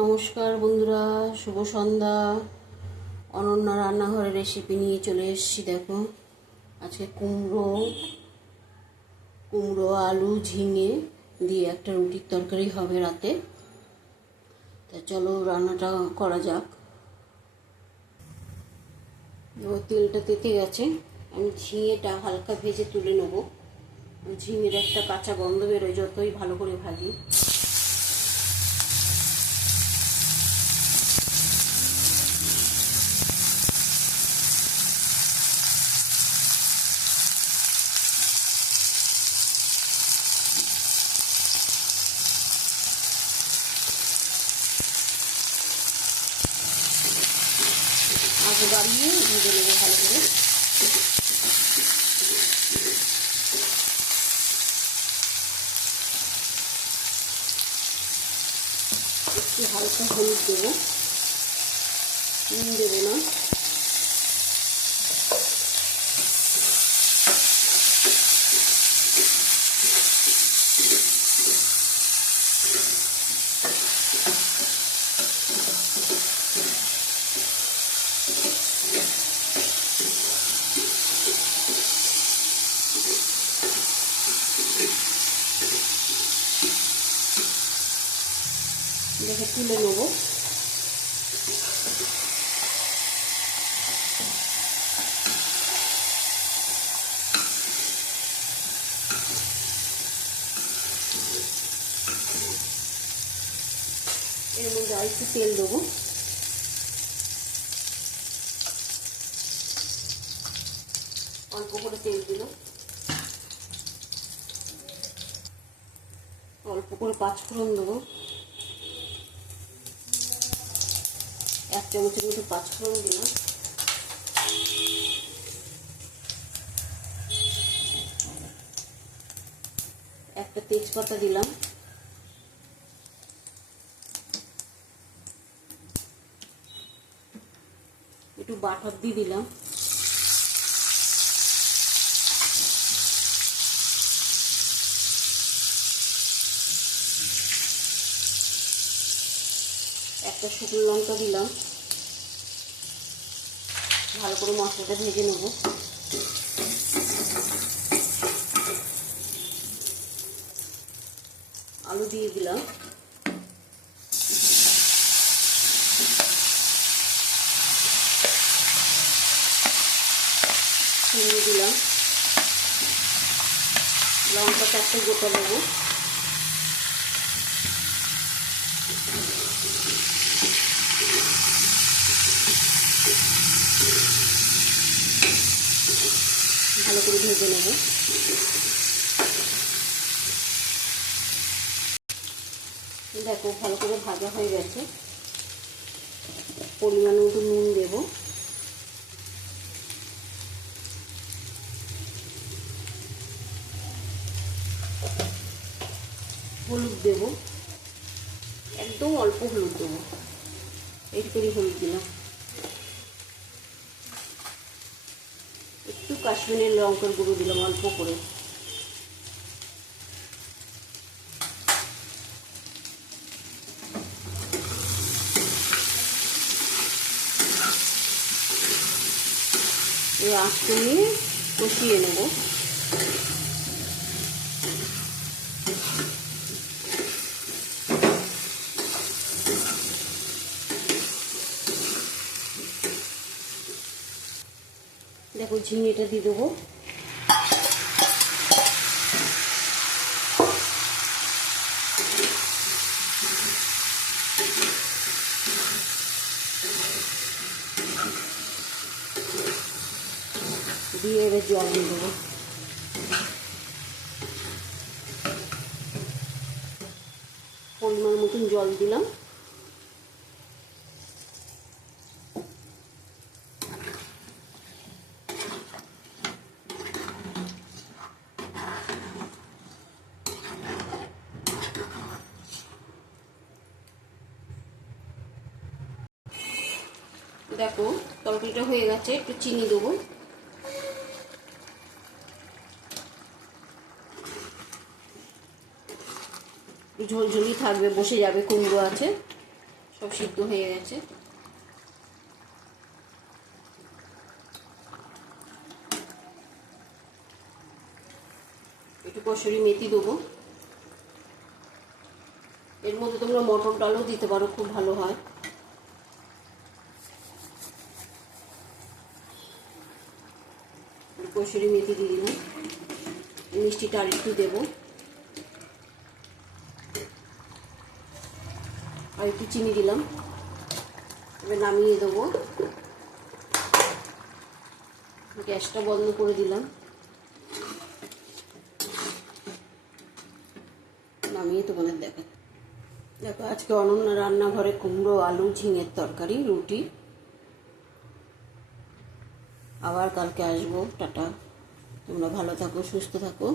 নমস্কার বন্ধুরা, শুভ সন্ধ্যা। অনন্যা রান্নাঘরের রেসিপি নিয়ে চলে এসেছি। দেখো, আজকে কুমড়ো আলু ঝিঙে দিয়ে একটা রুটির তরকারি হবে রাতে। তা চলো রান্নাটা করা যাক। তেলটা তেতে গেছে, আমি ঝিঙেটা হালকা ভেজে তুলে নেবো। ঝিঙের একটা কাঁচা গন্ধ বেরোয় যতই ভালো করে ভাজি। আগে বাড়িয়ে ভেজে নেবো ভালো করে। একটু হালকা হলুদ দেবো, নুন দেবো না। দেখে তুলে নেবো। এর মধ্যে আর একটু তেল দেবো। অল্প করে তেল দিলাম, অল্প করে পাঁচফোড়ন দেবো। 1 চামচের মতো পাঁচফোড়ন দিলাম। একটা তেজপাতা দিলাম। একটু বাটার দিয়ে দিলাম। একটা শুকনো লঙ্কা দিলাম। ভালো করে মশলাটা ভেজে নেব। আলু দিয়ে দিলাম। চিনি দিলাম। লঙ্কা 4টে গোটা দেবো। ভালো করে ভেজে নেব। দেখো ভালো করে ভাজা হয়ে গেছে। পরিমাণ মতো নুন দেব। হলুদ দেব, একদম অল্প হলুদ দেবো। একটুখানি হলুদ দিলাম। একটু কাশ্মীরি লঙ্কার গুঁড়ো দিলাম অল্প করে। এই আঁচটা নিয়ে কষিয়ে নেব। দেখো ঝিঙেটা দিয়ে দেবো। দিয়ে এবার জল দিয়ে দেবো। পরিমাণ মতন জল দিলাম। দেখো তরকারিটা হয়ে গেছে। একটু চিনি দেবো। ঝোলঝোলি থাকবে, বসে যাবে, কুমড়ো আছে। সব সিদ্ধ হয়ে গেছে। একটু কসুরি মেথি দেবো। এর মধ্যে তোমরা মটর ডালও দিতে পারো, খুব ভালো হয়। কসুরি মেথি দিয়ে দিলাম, মিষ্টিটা আর একটু দেবো, আর একটু চিনি দিলাম। এবার নামিয়ে দেবো, গ্যাসটা বন্ধ করে দিলাম, নামিয়ে তোমাদের দেখো। আজকে অনন্যা রান্নাঘরে কুমড়ো আলু ঝিঙের তরকারি, রুটি। আবার কালকে আসবো। টাটা, তোমরা ভালো থাকো, সুস্থ থাকো।